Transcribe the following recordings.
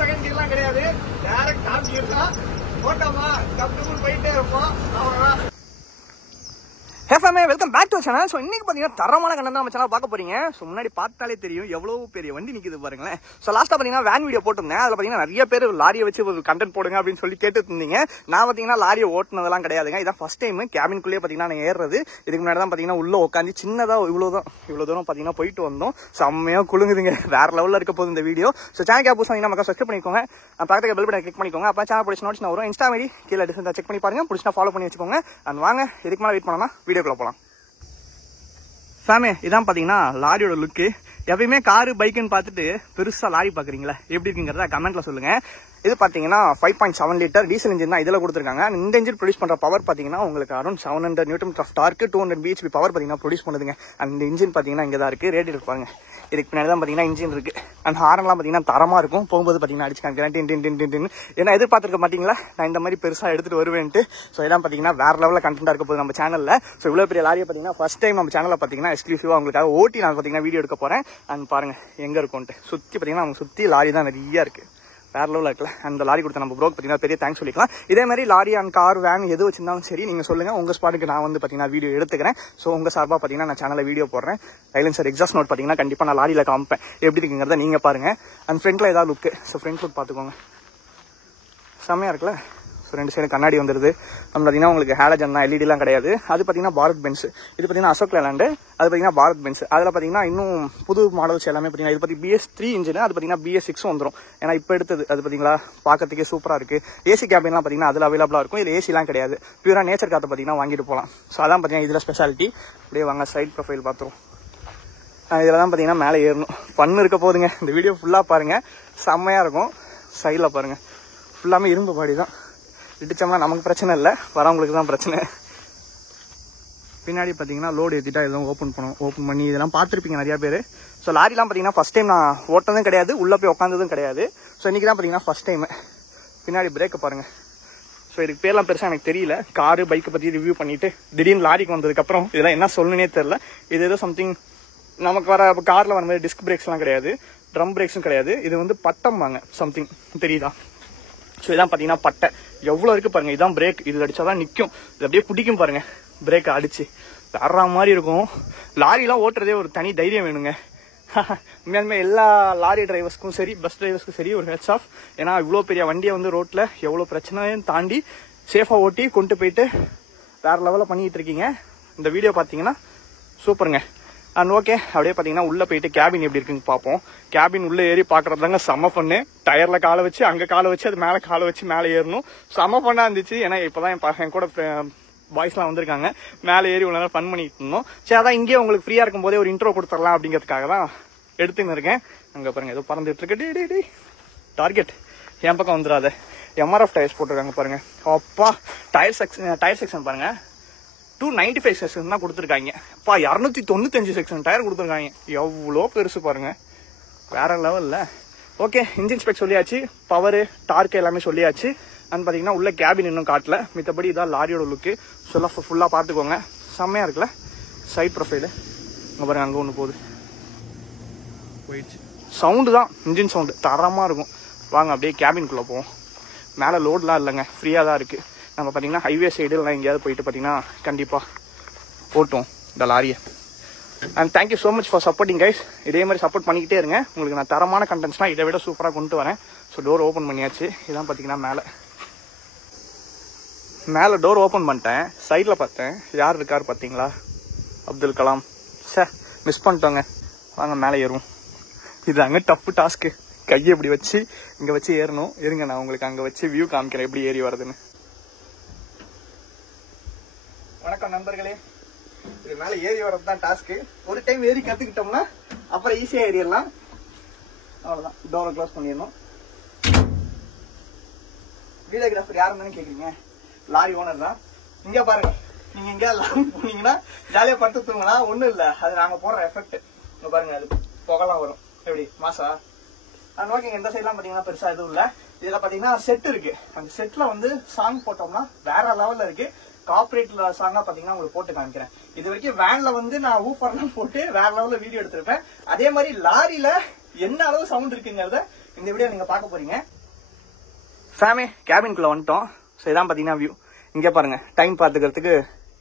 Second கியர்லாம் கிடையாது, direct top gear தான். போட்டோமா கம்ஃபர்டபுள் போயிட்டே இருப்போம். அவ்வளவுதான். Welcome back to channel. So இன்னைக்கு பார்த்தீங்கன்னா தரமான கண்டென்ட் நம்ம சேனல் பார்க்க போறீங்க. ஸோ முன்னாடி பார்த்தாலே தெரியும் எவ்வளோ பெரிய வண்டி நிற்குது பாருங்களேன். ஸோ லாஸ்ட்டாக பார்த்தீங்கன்னா வேன் வீடியோ போட்டிருந்தேன். அதில் பார்த்தீங்கன்னா நிறைய பேர் லாரியை வச்சு ஒரு கண்டென்ட் போடுங்க அப்படின்னு சொல்லி கேட்டுட்டு இருந்தீங்க. நான் பார்த்தீங்கன்னா லாரியை ஓட்டினதெல்லாம் கிடையாதுங்க. இதான் ஃபர்ஸ்ட் டைம் கேபின்குள்ளேயே பார்த்தீங்கன்னா நான் ஏறுறது. இதுக்கு முன்னாடி தான் பார்த்தீங்கன்னா உள்ள உட்காந்து சின்னதாக இவ்வளோ தூரம் பார்த்தீங்கன்னா போயிட்டு வந்தோம். செம்மையாக குழுங்குதுங்க. வேற லெவலில் இருக்க போகுது இந்த வீடியோ. ஸோ சேனல் கேப் புதுசாக மக்கள் சப்ஸ்கிரைப் பண்ணிக்கோங்க. பக்கத்துக்கு பெல் பட்டன் கிளிக் பண்ணிக்கோங்க. அப்போ சேனல் பிடிச்ச நோட்ஸ் வரும். இன்ஸ்டா ஐடி கீழே டிஸ்கிரிப்ஷன் செக் பண்ணி பாருங்க. பிடிச்சா ஃபாலோ பண்ணி வச்சுக்கோங்க. அண்ட் வாங்க இதுக்கு மேலே வெயிட் பண்ணலாம், வீடியோக்குள்ள போகலாம். ஃபேமே இதான் பார்த்தீங்கன்னா லாரியோட லுக்கு. எப்பயுமே காரு பைக்குன்னு பார்த்துட்டு பெருசாக லாரி பார்க்குறீங்களா, எப்படி இருக்குங்கிறத கமெண்ட்ல சொல்லுங்க. இது பார்த்தீங்கன்னா 5.7 லிட்டர் டீசல் இன்ஜின் தான் இதில் கொடுத்துருக்காங்க. இந்த இன்ஜின் ப்ரொடியூஸ் பண்ணுற பவர் பார்த்தீங்கன்னா உங்களுக்கு around 700 newton of torque, 200 bhp power பார்த்தீங்கன்னா ப்ரொடியூஸ் பண்ணுதுங்க. அந்த இன்ஜின் பார்த்தீங்கன்னா இங்கே தான் இருக்குது, ரேட் இருப்பாங்க. இதுக்கு பின்னாடி தான் பார்த்தீங்கன்னா இன்ஜின் இருக்குது. அண்ட் ஹாரன்லாம் பார்த்தீங்கன்னா தரமாக இருக்கும். போகும்போது பார்த்தீங்கன்னா அடிச்சுக்காங்க. ஏன்னா எதிர்பார்த்துருக்க மாட்டீங்களா நான் இந்த மாதிரி பெருசாக எடுத்துகிட்டு வருவேன்ட்டு. ஸோ இதான் பார்த்தீங்கன்னா வேற லெவலில் கண்டென்ட்டாக இருக்க போகுது நம்ம சேனலில். ஸோ இவ்வளோ பெரிய லாரியை பார்த்தீங்கன்னா ஃபர்ஸ்ட் டைம் நம்ம சேனலில் பார்த்தீங்கன்னா எக்ஸ்க்ளூசிவாக உங்களுக்காக ஓட்டி நான் பார்த்தீங்கன்னா வீடியோ எடுக்க போகிறேன். அண்ட் பாருங்கள் எங்கே இருக்கும்ட்டு சுற்றி பார்த்தீங்கன்னா அவங்க சுற்றி லாரி தான் நிறையா இருக்குது. வேற லெவலில் இருக்குல்ல. அந்த லாரி கொடுத்த நம்ம ப்ரோக்கு பார்த்தீங்கன்னா பெரிய தேங்க்ஸ் சொல்லிக்கலாம். இதே மாதிரி லாரி அண்ட் கார் வேன் எது வச்சிருந்தாலும் சரி நீங்கள் சொல்லுங்கள். உங்கள் ஸ்பாட்டுக்கு நான் வந்து பார்த்தீங்கன்னா வீடியோ எடுத்துக்கிறேன். ஸோ உங்கள் சார்பாக பார்த்தீங்கன்னா நான் சேனலில் வீடியோ போடுறேன். சைலன்சர் எக்ஸாஸ்ட் நோட் பார்த்தீங்கன்னா கண்டிப்பாக நான் லாரியில் காமிப்பேன் எப்படி இருக்குங்கிறத நீங்கள் பாருங்கள். அண்ட் ஃப்ரண்ட்டில் ஏதாவது லுக்கு. ஸோ ஃப்ரண்ட் லுக் பார்த்துக்கோங்க, செம்மையாக இருக்குல்ல. ஸோ ரெண்டு சைடு கண்ணாடி வந்துடுது. நம்ம பார்த்தீங்கன்னா உங்களுக்கு ஹேலஜன் தான், எல்இடிலாம் கிடையாது. அது பார்த்தீங்கன்னா பாரத் பென்ஸ். இது பார்த்தீங்கன்னா அசோக் லேலாண்டு. அது பார்த்தீங்கன்னா பாரத் பென்ஸ். அதில் பார்த்தீங்கன்னா இன்னும் புது மாடல்ஸ் எல்லாமே பார்த்தீங்கன்னா இது பற்றி BS3 இன்ஜின், அது பார்த்தீங்கன்னா BS6 வந்துடும். ஏன்னா இப்போ எடுத்தது அது பார்த்தீங்களா பார்க்கறதுக்கே சூப்பராக இருக்குது. ஏசி கேபின்லாம் பார்த்தீங்கன்னா அதில் அவைலபிளாக இருக்கும். இதில் ஏசிலாம் கிடையாது, பியூரா நேச்சர் காற்றை பார்த்தீங்கன்னா வாங்கிட்டு போகலாம். ஸோ அதான் பார்த்தீங்கன்னா இதில் ஸ்பெஷாலிட்டி. அப்படியே வாங்க சைட் ப்ரொஃபைல் பார்த்துருவோம். இதில் தான் பார்த்தீங்கன்னா மேலே ஏறணும். பண்ணு இருக்க போதுங்க. இந்த வீடியோ ஃபுல்லாக பாருங்கள், செம்மையாக இருக்கும். சைடில் பாருங்கள் ஃபுல்லாமே இரும்பு பாடி தான். இடிச்சோம்னா நமக்கு பிரச்சனை இல்லை, வரவங்களுக்கு தான் பிரச்சனை. பின்னாடி பார்த்தீங்கன்னா லோடு ஏற்றிட்டா இதெல்லாம் ஓப்பன் பண்ணி இதெல்லாம் பார்த்துருப்பீங்க நிறையா பேர். ஸோ லாரிலாம் பார்த்தீங்கன்னா ஃபஸ்ட் டைம் நான் ஓட்டதும் கிடையாது, உள்ளே போய் உட்காந்ததும் கிடையாது. ஸோ இன்றைக்கி தான் பார்த்தீங்கன்னா ஃபஸ்ட் டைமு. பின்னாடி பிரேக்கை பாருங்கள். ஸோ இதுக்கு பேர்லாம் பெருசாக எனக்கு தெரியல. காரு பைக்கை பற்றி ரிவ்யூ பண்ணிவிட்டு திடீர்னு லாரிக்கு வந்ததுக்கப்புறம் இதெல்லாம் என்ன சொல்லணுன்னே தெரில. இது ஏதோ சம்திங் நமக்கு வர காரில் வர மாதிரி டிஸ்க் பிரேக்ஸ்லாம் கிடையாது, ட்ரம் பிரேக்ஸும் கிடையாது. இது வந்து பட்டம் வாங்க சம்திங் தெரியுதா. ஸோ இதான் பார்த்தீங்கன்னா பட்டை எவ்வளோ இருக்குது பாருங்கள். இதான் பிரேக். இது அடித்தா தான் நிற்கும். இது அப்படியே பிடிக்கும் பாருங்கள். பிரேக்கை அடித்து தர்ற மாதிரி இருக்கும். லாரிலாம் ஓட்டுறதே ஒரு தனி தைரியம் வேணுங்க. உண்மையாலுமே எல்லா லாரி டிரைவர்ஸ்க்கும் சரி பஸ் டிரைவர்ஸ்க்கும் சரி ஒரு ஹெட்ஸ் ஆஃப். ஏன்னா இவ்வளோ பெரிய வண்டியை வந்து ரோட்டில் எவ்வளோ பிரச்சனையும் தாண்டி சேஃபாக ஓட்டி கொண்டு போயிட்டு வேறு லெவலில் பண்ணிகிட்டு இருக்கீங்க. இந்த வீடியோ பார்த்தீங்கன்னா சூப்பருங்க. அண்ட் ஓகே அப்படியே பார்த்தீங்கன்னா உள்ளே போயிட்டு கேபின் எப்படி இருக்குன்னு பார்ப்போம். கேபின் உள்ளே ஏறி பார்க்குறது தாங்க செம்ம பண்ணு. டயரில் காலை வச்சு அங்கே காலை வச்சு அது மேலே காலை வச்சு மேலே ஏறணும். செம்ம பண்ணாக இருந்துச்சு. ஏன்னா இப்போ தான் என் கூட பாய்ஸ்லாம் வந்திருக்காங்க. மேலே ஏறி உள்ள ஃபன் பண்ணிட்டு இருந்தோம். சரி அதான் இங்கேயே உங்களுக்கு ஃப்ரீயாக இருக்கும் போதே ஒரு இன்ட்ரோ கொடுத்துடலாம் அப்படிங்கிறதுக்காக தான் எடுத்துன்னு இருக்கேன். அங்கே பாருங்கள் ஏதோ பறந்துட்டு இருக்கு. டே டார்கெட் என் பக்கம் வந்துடாத. MRF டயர்ஸ் போட்டிருக்காங்க பாருங்கள். அப்பா டயர் செக்ஷன் பாருங்கள் 295 செக்ஷன் தான் கொடுத்துருக்காங்க. அப்பா 295 செக்ஷன் டயர் கொடுத்துருக்காங்க. எவ்வளோ பெருசு பாருங்கள், வேற லெவலில். ஓகே இன்ஜின் ஸ்பெக் சொல்லியாச்சு, பவரு டார்க் எல்லாமே சொல்லியாச்சு. அண்ட் பார்த்தீங்கன்னா உள்ள கேபின் இன்னும் காட்டல. மித்தபடி இதான் லாரியோட லுக்கு. ஃபுல்லாக பார்த்துக்கோங்க. செம்மையாக இருக்குல்ல. சைட் ப்ரொஃபைலு அங்கே பாருங்கள், அங்கே ஒன்று போயிடுச்சு. சவுண்டு தான் இன்ஜின் சவுண்டு தரமாக இருக்கும். வாங்க அப்படியே கேபின்குள்ளே போவோம். மேலே லோட்லாம் இல்லைங்க, ஃப்ரீயாக தான் இருக்குது. நம்ம பார்த்தீங்கன்னா ஹைவே சைடுலாம் எங்கேயாவது போயிட்டு பார்த்தீங்கன்னா கண்டிப்பாக ஓட்டும் இந்த லாரியை. And thank you so much for supporting guys. இதே மாதிரி சப்போர்ட் பண்ணிக்கிட்டே இருங்க. உங்களுக்கு நான் தரமான கண்டென்ட்ஸ்னால் இதை விட சூப்பராக கொண்டு வரேன். ஸோ டோர் ஓப்பன் பண்ணியாச்சு. இதான் பார்த்தீங்கன்னா மேலே டோர் ஓப்பன் பண்ணிட்டேன். சைடில் பார்த்தேன் யார் இருக்கார் பார்த்தீங்களா, அப்துல் கலாம். மிஸ் பண்ணிட்டோங்க. வாங்க மேலே ஏறுவோம். இது அங்கே டஃப் டாஸ்க்கு. கையை இப்படி வச்சு இங்கே வச்சு ஏறணும். இருங்க நான் உங்களுக்கு அங்கே வச்சு வியூ காமிக்கிறேன் எப்படி ஏறி வருதுன்னு. வணக்கம் நண்பர்களே. இது மேலே ஏறி வர்றது தான் டாஸ்க்கு. ஒரு டைம் ஏறி கற்றுக்கிட்டோம்னா அப்புறம் ஈஸியாக ஏறிடலாம். அவ்வளோதான். டோரை க்ளோஸ் பண்ணிடணும். வீடியோகிராஃபர் யாருன்னு கேட்குறீங்க, லாரி ஓனர் தான். இங்கே பாருங்க, நீங்கள் எங்கேயா லாங் போனீங்கன்னா ஜாலியாக படுத்து தூங்கினா ஒன்றும் இல்லை, அது நாங்கள் போடுற எஃபெக்ட். இங்கே பாருங்க, அது புகலாம் வரும். எப்படி மாசா ஓகேங்க. இந்த சைட்லாம் பார்த்தீங்கன்னா பெருசாக எதுவும் இல்லை. இதில் பார்த்தீங்கன்னா செட் இருக்கு. அந்த செட்டில் வந்து சாங் போட்டோம்னா வேற லெவலில் இருக்கு. கார்பரேட் சாங்கா பார்த்தீங்கன்னா உங்களுக்கு போட்டு காமிக்கிறேன். இது வரைக்கும் வேன்ல வந்து நான் ஊஃபர்லாம் போட்டு வேற லெவலில் வீடியோ எடுத்திருப்பேன். அதே மாதிரி லாரியில என்ன அளவு சவுண்ட் இருக்குங்கிறத இந்த வீடியோ நீங்க பார்க்க போறீங்க. ஃபேமே கேபின்குள்ள வந்துட்டோம். ஸோ இதான் பார்த்தீங்கன்னா வியூ. இங்கே பாருங்க, டைம் பார்த்துக்கிறதுக்கு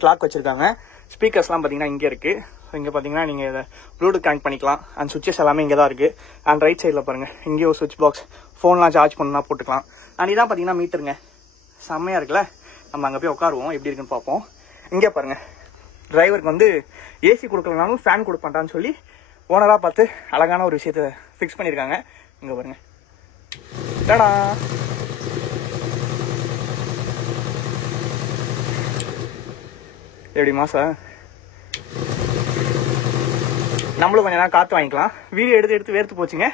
கிளாக் வச்சிருக்காங்க. ஸ்பீக்கர்ஸ்லாம் பார்த்தீங்கன்னா இங்கே இருக்கு. ஸோ இங்கே பார்த்தீங்கன்னா நீங்கள் இதை ப்ளூடூத் கனெக்ட் பண்ணிக்கலாம். அண்ட் சுவிச்சஸ் எல்லாமே இங்கே தான் இருக்கு. அண்ட் ரைட் சைடில் பாருங்க, இங்கேயும் ஒரு சுவிட்ச் பாக்ஸ், ஃபோன்லாம் சார்ஜ் பண்ணா போட்டுக்கலாம். அண்ட் இதான் பார்த்தீங்கன்னா மீட்டருங்க, செம்மையா இருக்குல்ல. நம்ம அங்கே போய் உட்காருவோம், எப்படி இருக்குன்னு பார்ப்போம். இங்கே பாருங்க, டிரைவருக்கு வந்து ஏசி கொடுக்கலனாலும் ஃபேன் கொடுப்பான்டான்னு சொல்லி ஓனராக பார்த்து அழகான ஒரு விஷயத்த ஃபிக்ஸ் பண்ணியிருக்காங்க. இங்கே பாருங்க, டடா. எப்படி மாசா, நம்மளும் கொஞ்ச நேரம் காற்று வாங்கிக்கலாம். வீடியோ எடுத்து வேர்த்து போச்சுங்க,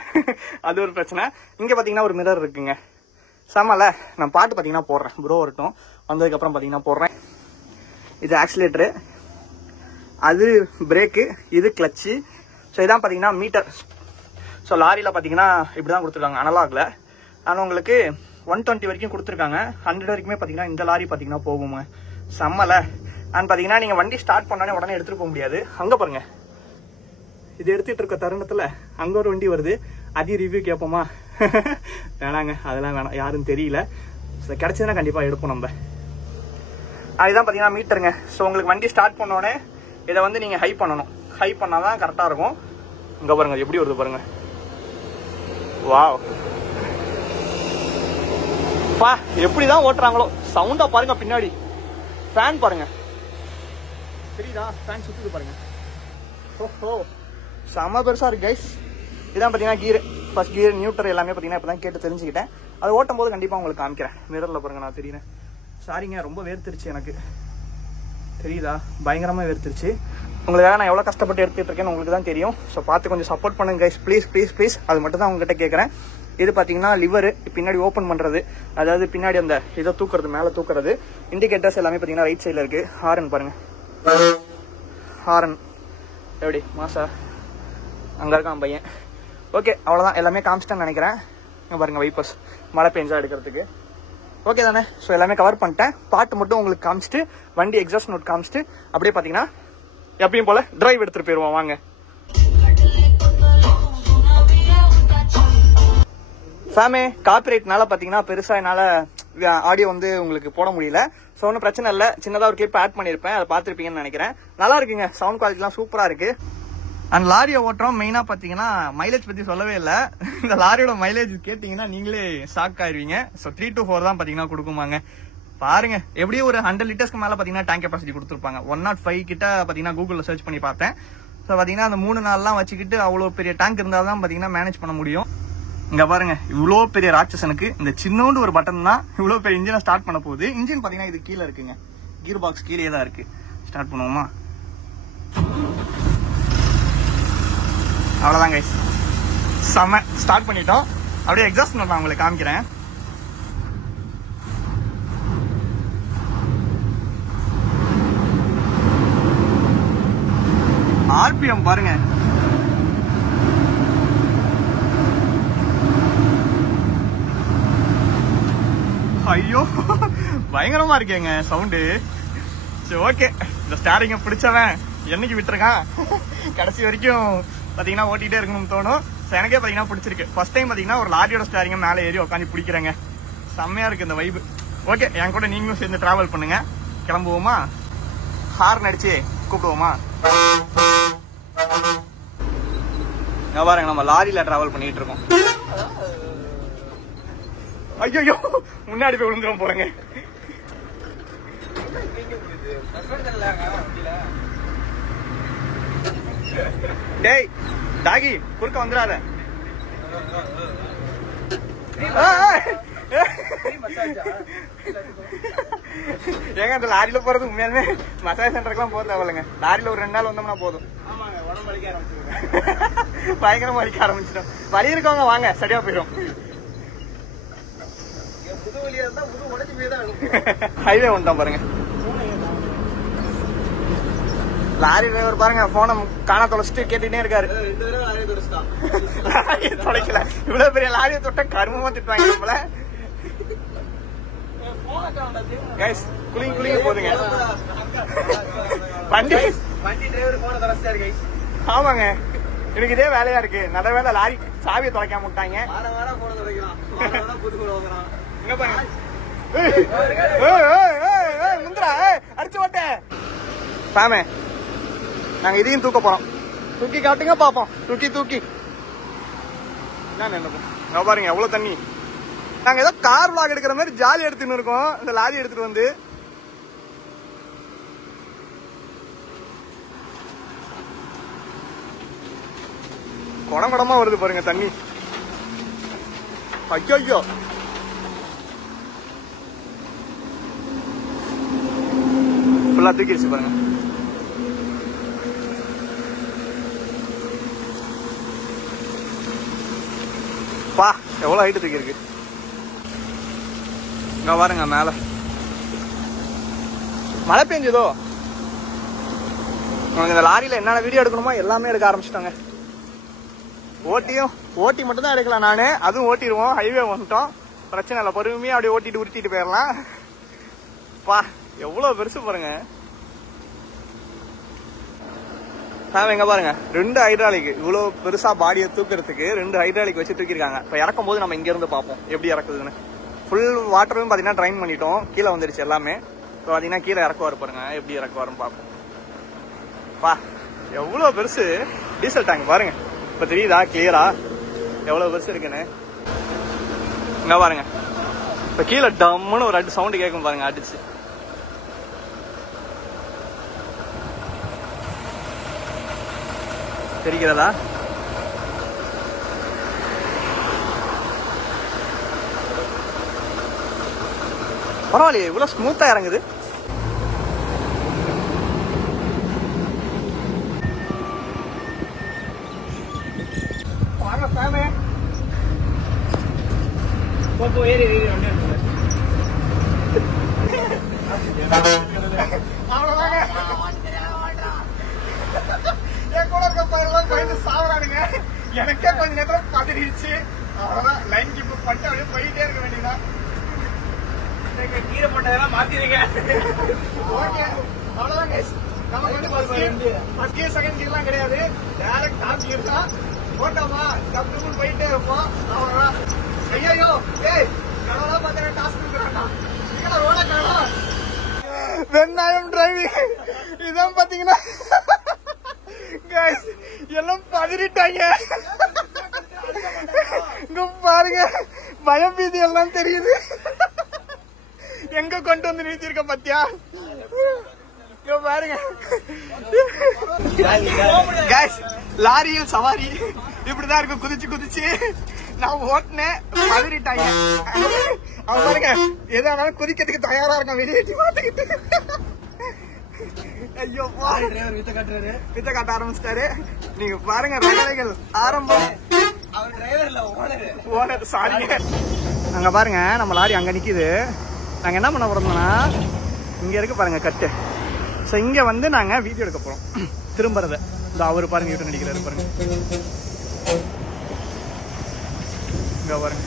அது ஒரு பிரச்சனை. இங்கே பார்த்தீங்கன்னா ஒரு மிரர் இருக்குங்க, செம்மல. நான் பாட்டு பார்த்தீங்கன்னா போடுறேன், ப்ரோ வரட்டும், வந்ததுக்கப்புறம் பார்த்தீங்கன்னா போடுறேன். இது ஆக்சிலேட்டரு, அது பிரேக்கு, இது கிளச்சு. ஸோ இதான் பார்த்தீங்கன்னா மீட்டர். ஸோ லாரியில் பார்த்தீங்கன்னா இப்படி தான் கொடுத்துருக்காங்க, அனலாகில். ஆனால் உங்களுக்கு 120 வரைக்கும் கொடுத்துருக்காங்க. 100 வரைக்குமே பார்த்தீங்கன்னா இந்த லாரி பார்த்தீங்கன்னா போகுங்க, செம்மல. அண்ட் பார்த்தீங்கன்னா நீங்கள் வண்டி ஸ்டார்ட் பண்ணோடனே உடனே எடுத்துகிட்டு போக முடியாது. அங்கே பாருங்க, இது எடுத்துகிட்டு இருக்க தருணத்தில் அங்கே ஒரு வண்டி வருது. அதையும் ரிவ்யூ கேட்போமா? வேணாங்க, அதெல்லாம் வேணாம், யாரும் தெரியல. ஸோ கிடச்சதுன்னா கண்டிப்பாக எடுப்போம் நம்ம. அதுதான் பார்த்தீங்கன்னா மீட்டருங்க. ஸோ உங்களுக்கு வண்டி ஸ்டார்ட் பண்ணோடனே இதை வந்து நீங்கள் ஹை பண்ணணும். ஹை பண்ணால் தான் கரெக்டாக இருக்கும். இங்கே பாருங்க எப்படி வருது பாருங்க, வாவ் பா, எப்படி தான் ஓட்டுறாங்களோ. சவுண்டா பாருங்க, பின்னாடி ஃபேன் பாருங்க, தெரியுதா? ஃபேன் சுற்றுது பாருங்க. ஓஹோ, செம பெருசாக இருக்கு கைஸ். இதான் பார்த்தீங்கன்னா கீர், ஃபர்ஸ்ட் கியர், நியூட்ரல் எல்லாமே பார்த்தீங்கன்னா இப்போ தான் கேட்டு தெரிஞ்சுக்கிட்டேன். அது ஓட்டும் போது கண்டிப்பாக உங்களுக்கு காமிக்கிறேன். மிரரில் பாருங்க, நான் தெரியுறேன். சாரிங்க, ரொம்ப வேர்த்திருச்சு எனக்கு, தெரியுதா? பயங்கரமாக வேர்த்திருச்சு. உங்களுக்காக நான் எவ்வளோ கஷ்டப்பட்டு எடுத்துகிட்டு இருக்கேன்னு உங்களுக்கு தான் தெரியும். ஸோ பார்த்து கொஞ்சம் சப்போர்ட் பண்ணுங்க கைஸ், ப்ளீஸ் ப்ளீஸ் ப்ளீஸ். அது மட்டும் தான் உங்ககிட்ட கேட்குறேன். இது பார்த்தீங்கன்னா லிவரு, பின்னாடி ஓப்பன் பண்ணுறது, அதாவது பின்னாடி அந்த இதை தூக்குறது, மேலே தூக்குறது. இண்டிகேட்டர்ஸ் எல்லாமே பார்த்தீங்கன்னா ரைட் சைடில் இருக்குது. ஹாரன் பாருங்க, ஹாரன் எப்படி மாசா, அங்கே இருக்கான் பையன். ஓகே, அவ்வளோதான், எல்லாமே காமிச்சிட்டேன்னு நினைக்கிறேன். இங்கே பாருங்க, வைப்பர்ஸ், மழை பெஞ்சா எடுக்கிறதுக்கு. ஓகே தானே? ஸோ எல்லாமே கவர் பண்ணிட்டேன். பாட்டு மட்டும் உங்களுக்கு காமிச்சிட்டு, வண்டி எக்ஸாஸ்ட் நோட் காமிச்சிட்டு, அப்படியே பார்த்தீங்கன்னா எப்பயும் போல டிரைவ் எடுத்துகிட்டு போயிடுவோம். வாங்க. ஃபேமே காப்பிரைட்னால பார்த்தீங்கன்னா பெருசாக என்னால் ஆடியோ வந்து உங்களுக்கு போட முடியல. ஸோ ஒன்றும் பிரச்சனை இல்லை, சின்னதாக ஒரு கிளிப் ஆட் பண்ணியிருப்பேன், அதை பார்த்துருப்பீங்கன்னு நினைக்கிறேன். நல்லா இருக்குங்க, சவுண்ட் குவாலிட்டிலாம் சூப்பராக இருக்கு. அண்ட் லாரியை ஓட்டுறோம். மெயினாக பார்த்தீங்கன்னா மைலேஜ் பற்றி சொல்லவே இல்லை. இந்த லாரியோட மைலேஜ் கேட்டிங்கன்னா நீங்களே ஷாக் ஆயிருவீங்க. ஸோ 3 to 4 தான் பார்த்தீங்கன்னா கொடுக்குமாங்க. பாருங்க, எப்படியும் ஒரு 100 லிட்டர்ஸ்க்கு மேலே பார்த்தீங்கன்னா டேங்க் கெப்பாசிட்டி கொடுத்துருப்பாங்க. 105 கிட்ட பார்த்தீங்கன்னா கூகுளில் சர்ச் பண்ணி பார்த்தேன். ஸோ பார்த்தீங்கன்னா அந்த 3 நாள்லாம் வச்சுக்கிட்டு அவ்வளோ பெரிய டேங்க் இருந்தால் தான் பார்த்தீங்கன்னா மேனேஜ் பண்ண முடியும். இங்கே பாருங்க, இவ்வளோ பெரிய ராட்சசனுக்கு இந்த சின்னோண்டு ஒரு பட்டன் தான் இவ்வளோ பெரிய இன்ஜினை ஸ்டார்ட் பண்ண போகுது. இன்ஜின் பார்த்தீங்கன்னா இது கீழே இருக்குங்க, கீர் பாக்ஸ் கீழே தான் இருக்கு. ஸ்டார்ட் பண்ணுவோமா? அவ்வளோதான் கைஸ், செம்ம. ஸ்டார்ட் பண்ணிட்டோம். அப்படியே எக்ஸாஸ்ட் நான் உங்களுக்கு காமிக்கிறேன். ஆர்பிஎம் பாருங்க, ஐயோ பயங்கரமா இருக்கேங்க சவுண்டு. சரி ஓகே, இந்த ஸ்டாரிங்க பிடிச்சவன் என்னைக்கு விட்டுருக்கான், கடைசி வரைக்கும் பார்த்தீங்கன்னா ஓட்டிகிட்டே இருக்கணும்னு தோணும். ஸோ எனக்கே பார்த்தீங்கன்னா பிடிச்சிருக்கு. ஃபர்ஸ்ட் டைம் பார்த்தீங்கன்னா ஒரு லாரியோட ஸ்டாரிங்க மேலே ஏறி உட்காந்து பிடிக்கிறேங்க, செம்மையா இருக்கு இந்த வைப்பு. ஓகே, என் கூட நீங்களும் சேர்ந்து டிராவல் பண்ணுங்க. கிளம்புவோமா? ஹார்ன் அடிச்சு கூப்பிடுவோமா? பாருங்க, நம்ம லாரியில டிராவல் பண்ணிட்டு இருக்கோம். ஐயோ, முன்னாடி போய் விழுந்துரும் போறேங்க. டேய் டாகி, குறுக்க வந்துடாத. ஏங்க அந்த லாரியில போறது உண்மையாலுமே மசாஜ் சென்டருக்குலாம் போக தேவையில்லைங்க. லாரியில ஒரு 2 நாள் வந்தோம்னா போதும். பயங்கரமா வலிக்க ஆரம்பிச்சிடும். வலி இருக்கவங்க வாங்க, சரியா போயிடும். ஹைவே வந்துட்டோம் பாருங்க. லாரி டிரைவர் பாருங்க, போனை காண தொலைச்சிட்டு கேட்டுட்டே இருக்காரு. லாரியை தொலைக்கல, இவ்வளவு பெரிய லாரியை தொட்ட கருமமா திட்டுவாங்க நம்மள. கைஸ் குளிங்க போதுங்க. வண்டி டிரைவர் போன தொலைச்சிட்டாரு கைஸ். ஆமாங்க, எனக்கு இதே வேலையா இருக்கு. நல்ல வேலை லாரி சாவியை தொலைக்காம விட்டாங்க. இங்க பாருங்க, முந்திரா அடிச்சு ஓட்டேன் சாமே. நாங்க இதையும் தூக்க போறோம். தூக்கி காட்டுங்க பாப்போம். தூக்கி என்ன பாருங்க எவ்வளவு தண்ணி. நாங்க ஏதோ கார் vlog எடுக்கிற மாதிரி ஜாலி எடுத்துன்னு இருக்கோம். இந்த லாரி எடுத்துட்டு வந்து குடமா வருது பாருங்க தண்ணி. ஐயோ ஃபுல்லா தூக்கிடுச்சு பாருங்க. பா எவ்வளவு ஹைட்டு தூக்கி இருக்கு. இங்க பாருங்க மேல மழை பெஞ்சதோ. உனக்கு இந்த லாரியில என்னென்ன வீடியோ எடுக்கணுமோ எல்லாமே எடுக்க ஆரம்பிச்சிட்டாங்க. ஓட்டி மட்டும் தான் எடுக்கலாம் நானு. அதுவும் ஓட்டிடுவோம். ஹைவே வந்துட்டோம், பிரச்சனை இல்லை. பொறுமையா அப்படியே ஓட்டிட்டு உருட்டிட்டு போயிடலாம். பா எவ்வளவு பெருசு பாருங்க. எங்க பாருங்க 2 ஹைட்ராலிக். இவ்வளவு பெருசா பாடியை தூக்குறதுக்கு 2 ஹைட்ராலிக் வச்சு தூக்கிருக்காங்க. இப்ப இறக்கும் போது நம்ம இங்க இருந்து பார்ப்போம் எப்படி இறக்குதுன்னு. ஃபுல் வாட்டரும் பாத்தீங்கன்னா ட்ரைன் பண்ணிட்டோம். கீழே வந்துருச்சு எல்லாமே. இப்போ பாத்தீங்கன்னா கீழே இறக்குவாரு பாருங்க, எப்படி இறக்குவாருன்னு பார்ப்போம். பா எவ்வளவு பெருசு டீசல் டேங்க் பாருங்க. இப்ப தெரியுதா கிளியரா எவ்வளவு பெருசு இருக்குன்னு. இங்க பாருங்க இப்ப கீழே டம்முன்னு ஒரு அடி சவுண்ட் கேட்கும் பாருங்க அடிச்சு. தெரிகிறதா? பரவாயில்லையே இவ்வளவு ஸ்மூத்தா இறங்குது. வாங்க ஃபேமே. போ ஏறி அவ்வளவுதாங்க. என் கூட இருக்க பையன் பயந்து சாவறானுங்க. எனக்கே கொஞ்ச நேரத்துல பதறிடுச்சு. அவ்வளவுதான் லைன் கீப் பண்ணிட்டு அப்படியே போயிட்டே இருக்க வேண்டியதான். கீரை போட்டதெல்லாம் மாத்திருங்க. ஓகே அவ்வளவுதான் கைஸ். நமக்கு வந்து ஃபர்ஸ்ட் கியர் செகண்ட் கியர்லாம் கிடையாது. டைரக்ட் டாப் கியர் தான். போட்டோமா டப்புன்னு போயிட்டே இருப்போம். அவ்வளவுதான். ஐயோ ஏய் கடவுளா பார்த்தா டாஸ்க் கொடுக்குறான்டா. நீங்க ரோட கடவுளா வெண்ணாயம் டிரைவிங். இதான் பாத்தீங்கன்னா எல்லாம் பதறிட்டாங்க. இங்க பாருங்க பயம் பீதி எல்லாம் தெரியுது. எங்க கொண்டு வந்து நிறுத்திருக்க பாத்தியா? இங்க பாருங்க லாரியில் சவாரி இப்படிதான் இருக்கும். குதிச்சு நான் ஓட்டினேன், பதறிட்டாங்க. அவன் பாருங்க எதானாலும் குதிக்கிறதுக்கு தயாரா இருக்கான் வெளியேற்றி மாட்டிக்கிட்டு. ஐயோ வித்த காட்ட ஆரம்பிச்சிட்டாரு. நீங்க பாருங்க வேலைகள் ஆரம்பம். ஓனர் சாரிங்க. அங்க பாருங்க நம்ம லாரி அங்க நிக்குது. நாங்க என்ன பண்ண போறோம்னா இங்க இருக்கு பாருங்க கட்டு. சோ இங்க வந்து நாங்க வீடியோ எடுக்க போறோம் திரும்பறத. இந்த அவரு பாருங்க யூட்டன் அடிக்கிறாரு பாருங்க. இங்க பாருங்க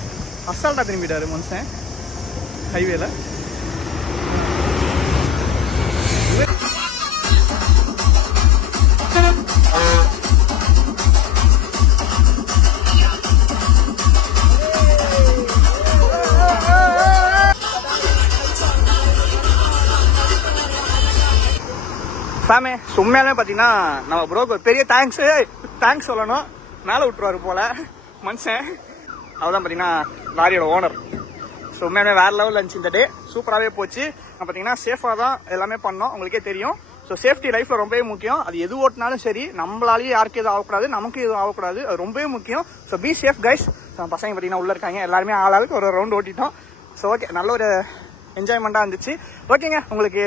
அசால்ட்டா திரும்பிட்டாரு மனுஷன் ஹைவேல. சாமே உண்மையாலுமே பாத்தீங்கன்னா நம்ம ப்ரோக்கு ஒரு பெரிய தேங்க்ஸ் சொல்லணும். மேல விட்டுருவாரு போல மனுஷன். அவதான் பாத்தீங்கன்னா லாரியோட ஓனர். ஸோ உண்மையாலுமே வேற லெவல் இருந்துச்சு இந்த டே. சூப்பராகவே போச்சு. பாத்தீங்கன்னா சேஃபா தான் எல்லாமே பண்ணோம். உங்களுக்கே தெரியும். ஸோ சேஃப்டி லைஃப்ல ரொம்பவே முக்கியம். அது எது ஓட்டினாலும் சரி, நம்மளாலேயே யாருக்கு எதுவும் ஆகக்கூடாது, நமக்கு எதுவும் ஆகக்கூடாது. அது ரொம்பவே முக்கியம். So be safe guys. பசங்க பாத்தீங்கன்னா உள்ள இருக்காங்க. எல்லாருமே ஆளாளுக்கு ஒரு ரவுண்ட் ஓட்டிட்டோம். ஸோ ஓகே நல்ல ஒரு என்ஜாய்மெண்டா இருந்துச்சு. ஓகேங்க உங்களுக்கு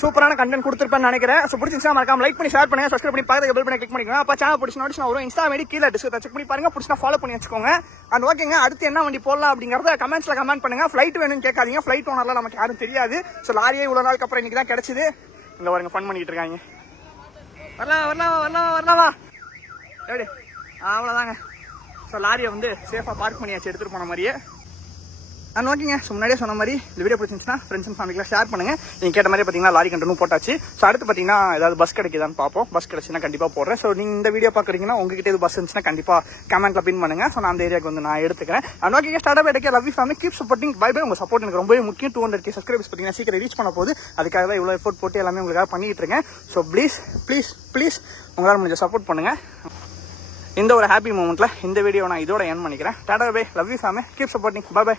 சூப்பரான கண்டென்ட் கொடுத்துருப்பேன்னு நினைக்கிறேன். ஸோ பிடிச்சிருந்தா மறக்காம லைக் பண்ணி ஷேர் பண்ணுங்க, சப்ஸ்கிரைப் பண்ணி பக்கத்துல பெல் பண்ணி கிளிக் பண்ணிக்கோங்க. அப்போ சேனல் பிடிச்ச நோட்டிஸ் ஒரு இன்ஸ்டா ஐடி கீழே டிஸ்கிரிப்ஷன் செக் பண்ணி பாருங்க. பிடிச்சா ஃபாலோ பண்ணி வச்சுக்கோங்க. அண்ட் ஓகேங்க அடுத்து என்ன வண்டி போடலாம் அப்படிங்கறத கமெண்ட்ஸ்ல கமெண்ட் பண்ணுங்க. ஃபிளைட் வேணும்னு கேட்காதீங்க. ஃபிளைட் ஓனர்லாம் நமக்கு யாரும் தெரியாது. ஸோ லாரியே இவ்வளவு நாளுக்கு அப்புறம் இன்னைக்கு தான் கிடைச்சது. இங்க பாருங்க ஃபன் பண்ணிட்டு இருக்காங்க. வரலாமா எப்படி அவ்வளவுதாங்க. ஸோ லாரியை வந்து சேஃபா பார்க் பண்ணியாச்சு எடுத்துட்டு போன மாதிரியே. அண்ட் ஓகேங்க. ஸோ முன்னாடியே சொன்ன மாதிரி இந்த வீடியோ பிடிச்சிருந்துச்சுன்னா ஃப்ரெண்ட்ஸ் அண்ட் ஃபேமிலிக்கு ஷேர் பண்ணுங்க. நீங்க கேட்ட மாதிரி பார்த்தீங்கன்னா லாரி கண்டனும் போட்டாச்சு. ஸோ அடுத்து பார்த்தீங்கன்னா ஏதாவது பஸ் கிடைக்குதான்னு பார்ப்போம். பஸ் கிடைச்சுன்னா கண்டிப்பாக போடுறேன். ஸோ நீங்க இந்த வீடியோ பார்க்குறீங்கன்னா உங்ககிட்ட இது பஸ் இருந்துச்சுன்னா கண்டிப்பாக கமெண்ட்ல பின் பண்ணுங்க. ஸோ நான் அந்த ஏரியாவுக்கு வந்து நான் எடுத்துக்கிறேன். அண்ட் ஓகே, ஸ்டார்ட் அப் எடுக்க love you family, keep supporting. Bye bye. உங்க சப்போர்ட் எனக்கு ரொம்பவே முக்கியம். 200K சப்ஸ்கிரைபர்ஸ் பார்த்தீங்கன்னா சீக்கிரம் ரீச் பண்ண போது. அதுக்காக தான் இவ்வளோ எஃபோர்ட் போட்டு எல்லாமே உங்களுக்காக பண்ணிட்டு இருக்கேன். ஸோ ப்ளீஸ் உங்களால் முடிஞ்ச சப்போர்ட் பண்ணுங்க. இந்த ஒரு ஹாப்பி மூமெண்ட்ல இந்த வீடியோ நான் இதோட எண்ட் பண்ணிக்கிறேன். டாடா bye, love you family, keep supporting. Bye by.